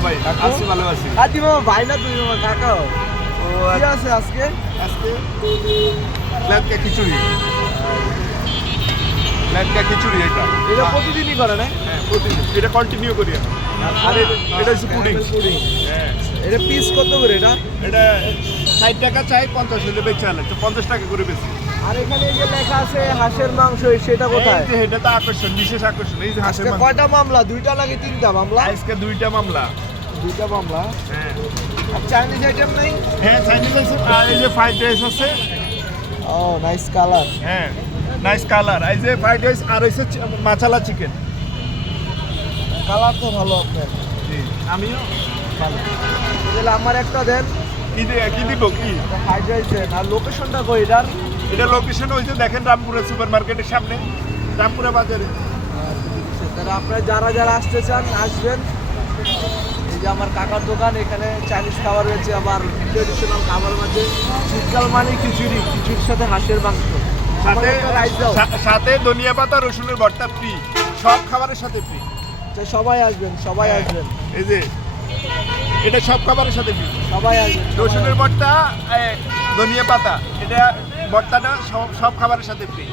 আলহামদুলিল্লাহ ভাই, আছি ভালো আছি। কাকি মামা ভাই না তুমি মামা কাকা? ও কি আছে আজকে? আজকে লেটকা খিচুড়ি, লেটকা খিচুড়ি এটা। এটা প্রতিদিনই করে না? হ্যাঁ প্রতিদিন এটা কন্টিনিউ করি আমি। আর এটা হচ্ছে পুডিং। পুডিং। হ্যাঁ এটা পিস কত করে এটা? এটা 60 টাকা চাই, 50 হলে বেচে আলে তো 50 টাকা করে বেশি। আর এখানে যে লেখা আছে হাঁসের মাংস সেটা কোথায়? এই যে এটা তো আকর্ষণ, বিশেষ আকর্ষণ। এই যে হাঁসের আজকে মাংস। কয়টা মামলা? দুইটা নাকি তিনটা মামলা? আজকে 2টা মামলা। দুইটা মামলা। হ্যাঁ আর চাইনিজ আইটেম নাই? হ্যাঁ চাইনিজ আছে, আর এই যে ফ্রাইড রাইস আছে। ও নাইস কালার। হ্যাঁ নাইস কালার। এই যে ফ্রাইড রাইস আর হইছে মাছালা চিকেন। কালার তো ভালো আপনার। জি আমিও ভালো। তাহলে আমার একটা দেন। কি দিব কি? ফ্রাইড রাইস দেন। আর লোকেশনটা কই এটার? এটা লোকেশন হইছে দেখেন রামপুরা সুপার মার্কেটের সামনে, রামপুরা বাজারে। তাহলে আপনারা যারা যারা আসতে চান আসবেন। এই যে আমার কাকার দোকান, এখানে চাইনিজ খাবার রয়েছে, আবার ট্রেডিশনাল খাবার মাঝে শীতকাল মানে খিচুড়ি, খিচুড়ির সাথে হাঁসের মাংস, সাথে রাইস দাও। সাথে ধনিয়া পাতা রসুনের ভর্তা ফ্রি, সব খাবারের সাথে ফ্রি। তো সবাই আসবেন, সবাই আসবেন, এই যে এটা সব খাবারের সাথে ফ্রি। সবাই আসবেন। রসুনের ভর্তা, ধনিয়া পাতা, এটা ভর্তাটা সব খাবারের সাথে ফ্রি।